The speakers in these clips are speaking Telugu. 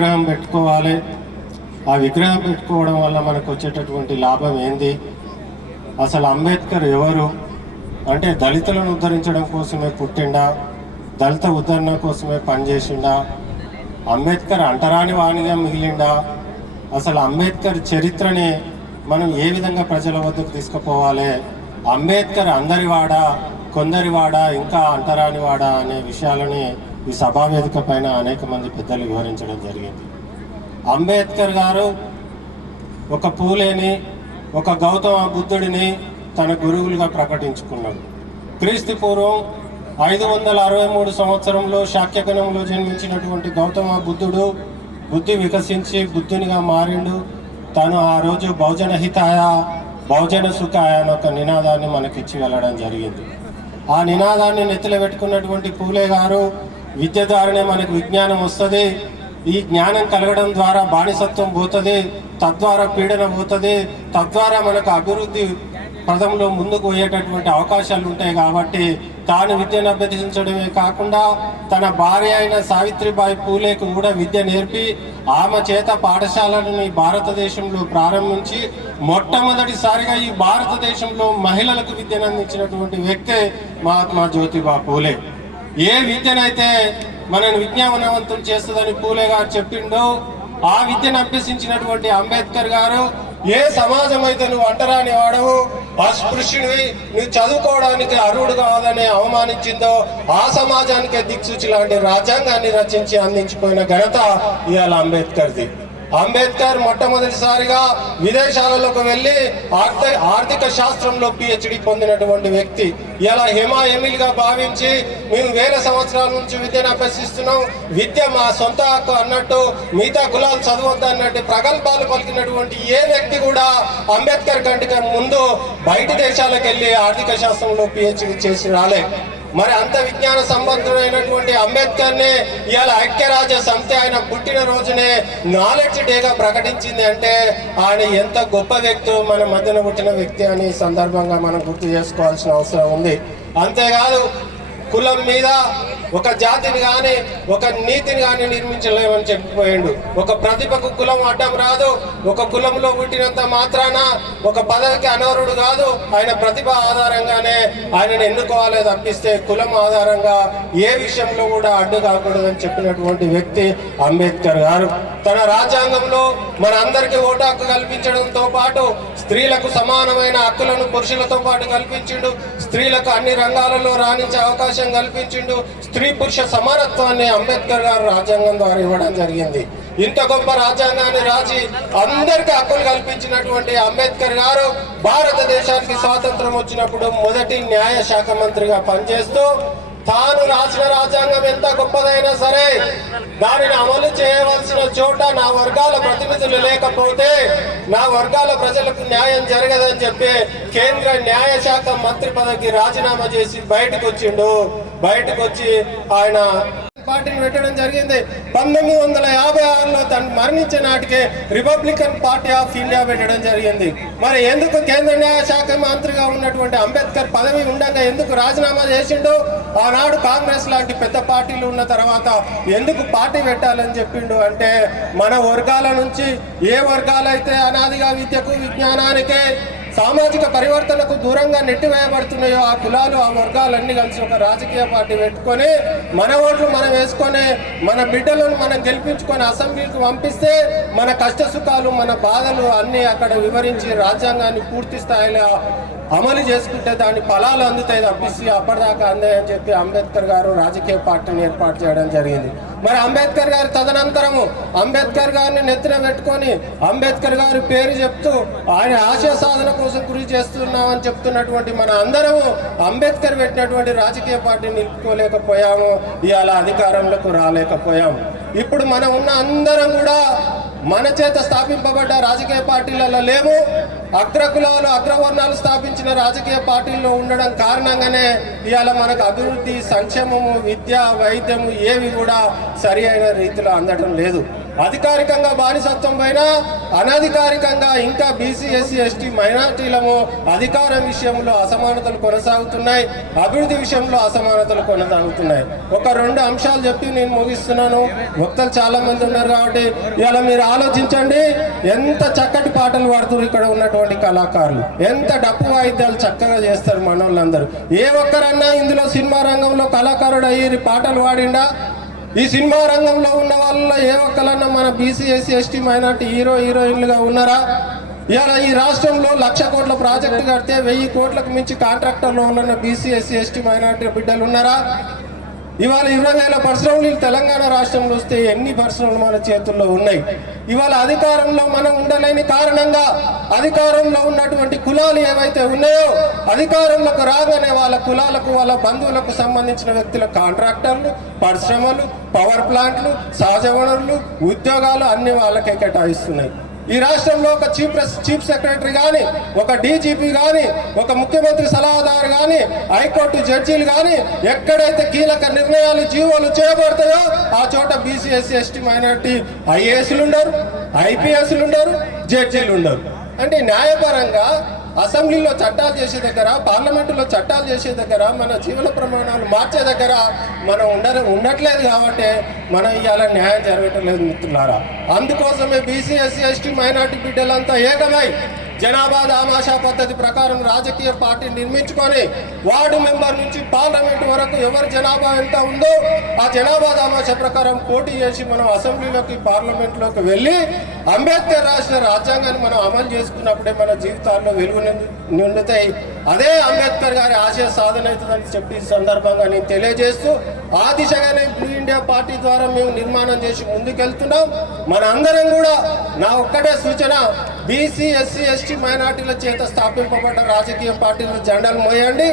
విగ్రహం పెట్టుకోవాలి, ఆ విగ్రహం పెట్టుకోవడం వల్ల మనకు వచ్చేటటువంటి లాభం ఏంది, అసలు అంబేద్కర్ ఎవరు అంటే దళితులను ఉద్ధరించడం కోసమే పుట్టిండా, దళిత ఉద్ధరణ కోసమే పనిచేసిండా, అంబేద్కర్ అంటరాని వాణిగా మిగిలిండా, అసలు అంబేద్కర్ చరిత్రని మనం ఏ విధంగా ప్రజల వద్దకు తీసుకుపోవాలి, అంబేద్కర్ అందరివాడా కొందరివాడా ఇంకా అంటరానివాడా అనే విషయాలని ఈ సభావేదిక పైన అనేక మంది పెద్దలు వివరించడం జరిగింది. అంబేద్కర్ గారు ఒక పూలేని ఒక గౌతమ బుద్ధుడిని తన గురువులుగా ప్రకటించుకున్నాడు. క్రీస్తు పూర్వం 563 సంవత్సరంలో శాక్యగణంలో జన్మించినటువంటి గౌతమ బుద్ధుడు బుద్ధి వికసించి బుద్ధునిగా మారిండు. తను ఆ రోజు బహుజన హితాయ బహుజన సుఖాయ అని ఒక నినాదాన్ని మనకిచ్చి వెళ్ళడం జరిగింది. ఆ నినాదాన్ని నెత్తిలో పెట్టుకున్నటువంటి పూలే గారు విద్య ద్వారానే మనకు విజ్ఞానం వస్తుంది, ఈ జ్ఞానం కలగడం ద్వారా బానిసత్వం పోతుంది, తద్వారా పీడన పోతుంది, తద్వారా మనకు అభివృద్ధి పదంలో ముందుకు పోయేటటువంటి అవకాశాలు ఉంటాయి. కాబట్టి తాను విద్యను అభ్యసించడమే కాకుండా తన భార్య అయిన సావిత్రిబాయి పూలేకు కూడా విద్య నేర్పి ఆమె చేత పాఠశాలని భారతదేశంలో ప్రారంభించి మొట్టమొదటిసారిగా ఈ భారతదేశంలో మహిళలకు విద్యను అందించినటువంటి వ్యక్తే మహాత్మా జ్యోతిబా పూలే. ఏ విద్యనైతే మనను విజ్ఞానవంతం చేస్తుందని పూలే గారు చెప్పిండో ఆ విద్యను అభ్యసించినటువంటి అంబేద్కర్ గారు ఏ సమాజం అయితే నువ్వు అంటరాని వాడవు, అస్పృశ్యుడివి, నువ్వు చదువుకోవడానికి అర్హుడు కాదని అవమానించిందో ఆ సమాజానికే దిక్సూచి లాంటి రాజ్యాంగాన్ని రచించి అందించిపోయిన ఘనత ఇవాళ అంబేద్కర్ది. అంబేద్కర్ మొట్టమొదటిసారిగా విదేశాలలోకి వెళ్ళి ఆర్థిక శాస్త్రంలో PhD పొందినటువంటి వ్యక్తి. ఇలా ఎమిల్గా భావించి మేము వేల సంవత్సరాల నుంచి విద్యను అభ్యసిస్తున్నాం, విద్య మా సొంత హక్కు అన్నట్టు మిగతా కులాలు చదవద్దు అన్నట్టు ప్రగల్భాలు పలికినటువంటి ఏ వ్యక్తి కూడా అంబేద్కర్ కంటే ముందు బయట దేశాలకు వెళ్ళి ఆర్థిక శాస్త్రంలో PhD చేసి రాలే. మరి అంత విజ్ఞాన సంబంధుడైనటువంటి అంబేద్కర్ని ఇవాళ ఐక్యరాజ్య సమితి ఆయన పుట్టిన రోజునే నాలెడ్జ్ డేగా ప్రకటించింది అంటే ఆయన ఎంత గొప్ప వ్యక్తి, మన మధ్యన పుట్టిన వ్యక్తి అని సందర్భంగా మనం గుర్తు చేసుకోవాల్సిన అవసరం ఉంది. అంతేకాదు కులం మీద ఒక జాతిని కానీ ఒక నీతిని కానీ నిర్మించలేమని చెప్పిపోయిండు. ఒక ప్రతిభకు కులం అడ్డం రాదు, ఒక కులంలో పుట్టినంత మాత్రాన ఒక పదవికి అనర్హుడు కాదు, ఆయన ప్రతిభ ఆధారంగానే ఆయనను ఎన్నుకోవాలి తప్పిస్తే కులం ఆధారంగా ఏ విషయంలో కూడా అడ్డు కాకూడదని చెప్పినటువంటి వ్యక్తి అంబేద్కర్ గారు. తన రాజ్యాంగంలో మన అందరికీ ఓటు హక్కు కల్పించడంతో పాటు స్త్రీలకు సమానమైన హక్కులను పురుషులతో పాటు కల్పించిండు, స్త్రీలకు అన్ని రంగాలలో రాణించే అవకాశం కల్పించిండు, స్త్రీ పురుష సమానత్వాన్ని అంబేద్కర్ గారు రాజ్యాంగం ద్వారా ఇవ్వడం జరిగింది. ఇంత గొప్ప రాజ్యాంగాన్ని రాసి అందరికీ హక్కులు కల్పించినటువంటి అంబేద్కర్ గారు భారతదేశానికి స్వాతంత్రం వచ్చినప్పుడు మొదటి న్యాయ శాఖ మంత్రిగా పనిచేస్తూ తాను రాసిన రాజ్యాంగం ఎంత గొప్పదైనా సరే దానిని అమలు చేయవలసిన చోట నా వర్గాల ప్రతినిధులు లేకపోతే నా వర్గాల ప్రజలకు న్యాయం జరగదని చెప్పి కేంద్ర న్యాయశాఖ మంత్రి పదవికి రాజీనామా చేసి బయటకు వచ్చిండు. బయటకు వచ్చి ఆయన పార్టీని పెట్టడం జరిగింది. 1956లో తను మరణించే నాటికే రిపబ్లికన్ పార్టీ ఆఫ్ ఇండియా పెట్టడం జరిగింది. మరి ఎందుకు కేంద్ర న్యాయశాఖ మంత్రిగా ఉన్నటువంటి అంబేద్కర్ పదవి ఉండగా ఎందుకు రాజీనామా చేసిండు? ఆనాడు కాంగ్రెస్ లాంటి పెద్ద పార్టీలు ఉన్న తర్వాత ఎందుకు పార్టీ పెట్టాలని చెప్పిండు అంటే మన వర్గాల నుంచి ఏ వర్గాలైతే అనాదిగా విద్యకు విజ్ఞానానికే సామాజిక పరివర్తనకు దూరంగా నెట్టివేయబడుతున్నాయో ఆ కులాలు ఆ వర్గాలన్నీ కలిసి ఒక రాజకీయ పార్టీ పెట్టుకొని మన ఓట్లు మనం వేసుకొని మన బిడ్డలను మనం గెలిపించుకొని అసెంబ్లీకి పంపిస్తే మన కష్ట సుఖాలు మన బాధలు అన్నీ అక్కడ వివరించి రాజ్యాంగాన్ని పూర్తి స్థాయిలో అమలు చేసుకుంటే దాని ఫలాలు అందుతాయి తప్పిసి అప్పటిదాకా అందాయని చెప్పి అంబేద్కర్ గారు రాజకీయ పార్టీని ఏర్పాటు చేయడం జరిగింది. మరి అంబేద్కర్ గారు తదనంతరము అంబేద్కర్ గారిని నెత్తిన పెట్టుకొని అంబేద్కర్ గారి పేరు చెప్తూ ఆయన ఆశయ సాధన కోసం కృషి చేస్తున్నామని చెప్తున్నటువంటి మన అందరము అంబేద్కర్ పెట్టినటువంటి రాజకీయ పార్టీని నిలుపుకోలేకపోయాము, ఇవాళ అధికారంలోకి రాలేకపోయాము. ఇప్పుడు మనం ఉన్న అందరం కూడా మన చేత స్థాపింపబడ్డ రాజకీయ పార్టీలలో లేము, అగ్రకులాలు అగ్రవర్ణాలు స్థాపించిన రాజకీయ పార్టీల్లో ఉండడం కారణంగానే ఇవాళ మనకు అభివృద్ధి సంక్షేమము విద్య వైద్యము ఏవి కూడా సరి అయిన రీతిలో అందడం లేదు. అధికారికంగా బానిసత్వం పైన అనధికారికంగా ఇంకా బీసీ ఎస్సీ ఎస్టీ మైనార్టీలము అధికారం విషయంలో అసమానతలు కొనసాగుతున్నాయి, అభివృద్ధి విషయంలో అసమానతలు కొనసాగుతున్నాయి. ఒక 2 అంశాలు చెప్పి నేను ముగిస్తున్నాను. వక్తలు చాలా మంది ఉన్నారు కాబట్టి ఇలా మీరు ఆలోచించండి. ఎంత చక్కటి పాటలు పాడుతారు ఇక్కడ ఉన్నటువంటి కళాకారులు, ఎంత డప్పు వాయిద్యాలు చక్కగా చేస్తారు మనోళ్ళందరూ. ఏ ఒక్కరన్నా ఇందులో సినిమా రంగంలో కళాకారుడు అయ్యి పాటలు పాడిండా? ఈ సినిమా రంగంలో ఉన్న వాళ్ళ ఏ ఒక్కరన్నా మన బీసీ ఎస్సీ ఎస్టీ మైనార్టీ హీరోయిన్లుగా ఉన్నారా? ఇవాళ ఈ రాష్ట్రంలో 1,00,000 కోట్ల ప్రాజెక్టు కడితే 1000 కోట్లకు మించి కాంట్రాక్టర్లో ఉన్న బీసీ ఎస్సీ ఎస్టీ మైనార్టీ బిడ్డలు ఉన్నారా? ఇవాళ 20,000 పరిశ్రమలు తెలంగాణ రాష్ట్రంలో వస్తే ఎన్ని పరిశ్రమలు మన చేతుల్లో ఉన్నాయి? ఇవాళ అధికారంలో మనం ఉండలేని కారణంగా అధికారంలో ఉన్నటువంటి కులాలు ఏవైతే ఉన్నాయో అధికారంలోకి రాగానే వాళ్ళ కులాలకు వాళ్ళ బంధువులకు సంబంధించిన వ్యక్తుల కాంట్రాక్టర్లు, పరిశ్రమలు, పవర్ ప్లాంట్లు, సహజ వనరులు, ఉద్యోగాలు అన్ని వాళ్ళకే కేటాయిస్తున్నాయి. ఈ రాష్ట్రంలో ఒక చీఫ్ సెక్రటరీ కానీ, ఒక డీజీపీ కానీ, ఒక ముఖ్యమంత్రి సలహాదారు కానీ, హైకోర్టు జడ్జీలు కానీ ఎక్కడైతే కీలక నిర్ణయాలు జీవోలు చేయబడతాయో ఆ చోట బీసీ ఎస్సీ ఎస్టీ మైనార్టీ ఐఏఎస్లు ఉండరు, ఐపీఎస్లు ఉండరు, జడ్జీలు ఉండరు. అంటే న్యాయపరంగా అసెంబ్లీలో చట్టాలు చేసే దగ్గర, పార్లమెంటులో చట్టాలు చేసే దగ్గర, మన జీవన ప్రమాణాలు మార్చే దగ్గర మనం ఉండట్లేదు కాబట్టి మనం ఇవాళ న్యాయం జరగటం లేదు మిత్రులారా. అందుకోసమే బీసీ ఎస్సీ ఎస్టీ మైనార్టీ బిడ్డలంతా ఏకమై జనాభా దామాషా పద్ధతి ప్రకారం రాజకీయ పార్టీ నిర్మించుకొని వార్డు మెంబర్ నుంచి పార్లమెంట్ వరకు ఎవరి జనాభా ఎంత ఉందో ఆ జనాభా దామాషా ప్రకారం పోటీ చేసి మనం అసెంబ్లీలోకి, పార్లమెంట్లోకి వెళ్ళి అంబేద్కర్ రాసిన రాజ్యాంగాన్ని మనం అమలు చేసుకున్నప్పుడే మన జీవితాల్లో వెలుగు నిండుతాయి. అదే అంబేద్కర్ గారి ఆశయ సాధన అవుతుందని చెప్పి సందర్భంగా నేను తెలియజేస్తూ ఆ దిశగానే బ్లూ ఇండియా పార్టీ ద్వారా మేము నిర్మాణం చేసి ముందుకెళ్తున్నాం. మన అందరం కూడా నా ఒక్కటే సూచన, బీసీ ఎస్సీ ఎస్టీ మైనార్టీల చేత స్థాపింపబడ్డ రాజకీయ పార్టీలు జెండాలు మోయండి,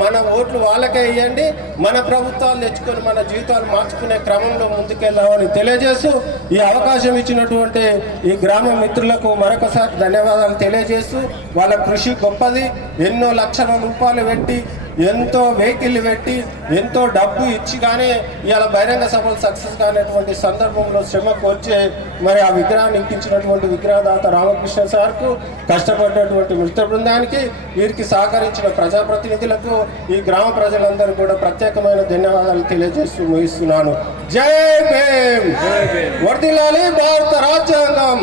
మన ఓట్లు వాళ్ళకే ఇవ్వండి, మన ప్రభుత్వాలు తెచ్చుకొని మన జీవితాలు మార్చుకునే క్రమంలో ముందుకెళ్దామని తెలియజేస్తూ ఈ అవకాశం ఇచ్చినటువంటి ఈ గ్రామ మిత్రులకు మరొకసారి ధన్యవాదాలు తెలియజేస్తూ, వాళ్ళ కృషి గొప్పది. ఎన్నో లక్షల రూపాయలు పెట్టి, ఎంతో వెహికల్ పెట్టి, ఎంతో డబ్బు ఇచ్చి కానీ ఇవాళ బహిరంగ సభలు సక్సెస్ కానిటువంటి సందర్భంలో శ్రమ కోర్చే మరి ఆ విగ్రహాన్ని ఎక్కించినటువంటి విగ్రహదాత రామకృష్ణ సార్కు, కష్టపడినటువంటి మిత్ర బృందానికి, వీరికి సహకరించిన ప్రజాప్రతినిధులకు, ఈ గ్రామ ప్రజలందరూ కూడా ప్రత్యేకమైన ధన్యవాదాలు తెలియజేస్తూ ముగిస్తున్నాను. జై భీమ్. వర్ధిల్లాలి భారత రాజ్యాంగం.